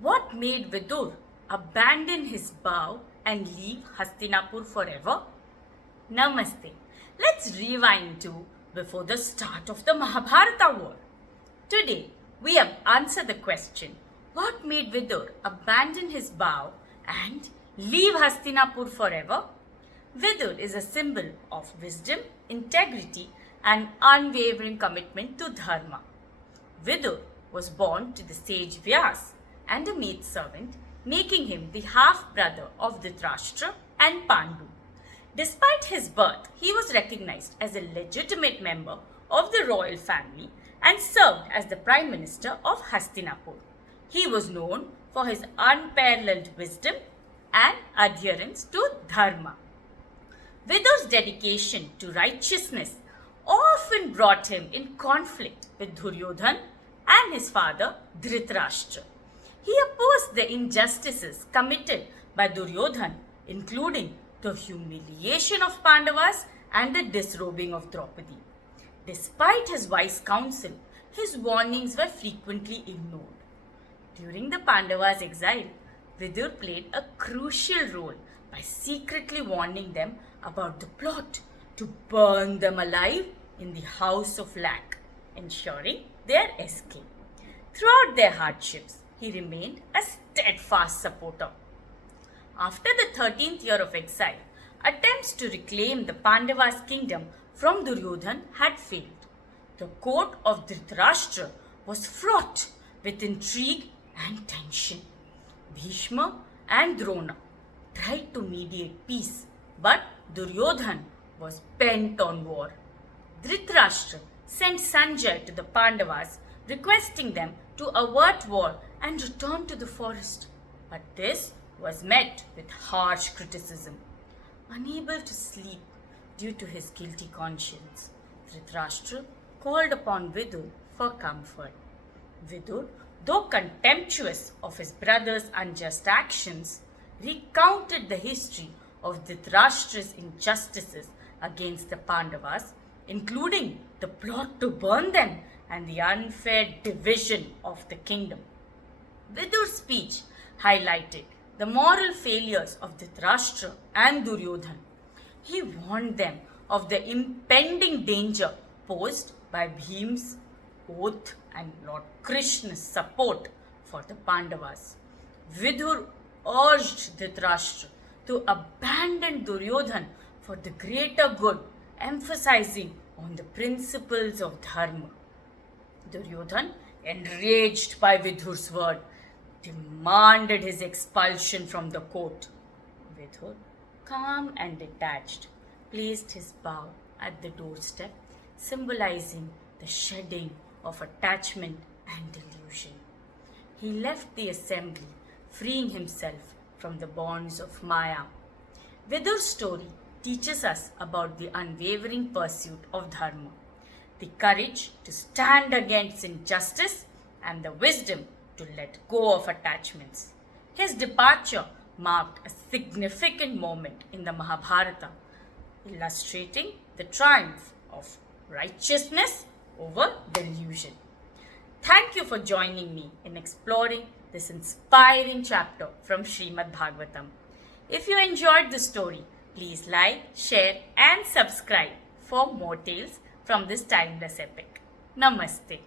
What made Vidur abandon his vow and leave Hastinapur forever? Namaste. Let's rewind to before the start of the Mahabharata war. Today, we have answered the question what made Vidur abandon his vow and leave Hastinapur forever? Vidur is a symbol of wisdom, integrity, and unwavering commitment to dharma. Vidur was born to the sage Vyas and a maidservant, making him the half brother of Dhritarashtra and Pandu. Despite his birth, he was recognized as a legitimate member of the royal family and served as the prime minister of Hastinapur. He was known for his unparalleled wisdom and adherence to dharma. Vidur's dedication to righteousness often brought him in conflict with Duryodhan and his father Dhritarashtra. He opposed the injustices committed by Duryodhan, including the humiliation of Pandavas and the disrobing of Draupadi. Despite his wise counsel, his warnings were frequently ignored. During the Pandavas' exile, Vidur played a crucial role by secretly warning them about the plot to burn them alive in the house of Lac, ensuring their escape. Throughout their hardships, he remained a steadfast supporter. After the 13th year of exile, attempts to reclaim the Pandavas' kingdom from Duryodhan had failed. The court of Dhritarashtra was fraught with intrigue and tension. Bhishma and Drona tried to mediate peace, but Duryodhan was bent on war. Dhritarashtra sent Sanjay to the Pandavas, requesting them to avert war and return to the forest. But this was met with harsh criticism. Unable to sleep due to his guilty conscience, Dhritarashtra called upon Vidur for comfort. Vidur, though contemptuous of his brother's unjust actions, recounted the history of Dhritarashtra's injustices against the Pandavas, including the plot to burn them and the unfair division of the kingdom. Vidur's speech highlighted the moral failures of Dhritarashtra and Duryodhan. He warned them of the impending danger posed by Bhim's oath and Lord Krishna's support for the Pandavas. Vidur urged Dhritarashtra to abandon Duryodhan for the greater good, emphasizing on the principles of dharma. Duryodhan, enraged by Vidur's word, demanded his expulsion from the court. Vidur, calm and detached, placed his bow at the doorstep, symbolizing the shedding of attachment and delusion. He left the assembly, freeing himself from the bonds of Maya. Vidur's story teaches us about the unwavering pursuit of dharma, the courage to stand against injustice, and the wisdom to let go of attachments. His departure marked a significant moment in the Mahabharata, illustrating the triumph of righteousness over delusion. Thank you for joining me in exploring this inspiring chapter from Srimad Bhagavatam. If you enjoyed the story, please like, share, and subscribe for more tales from this timeless epic. Namaste.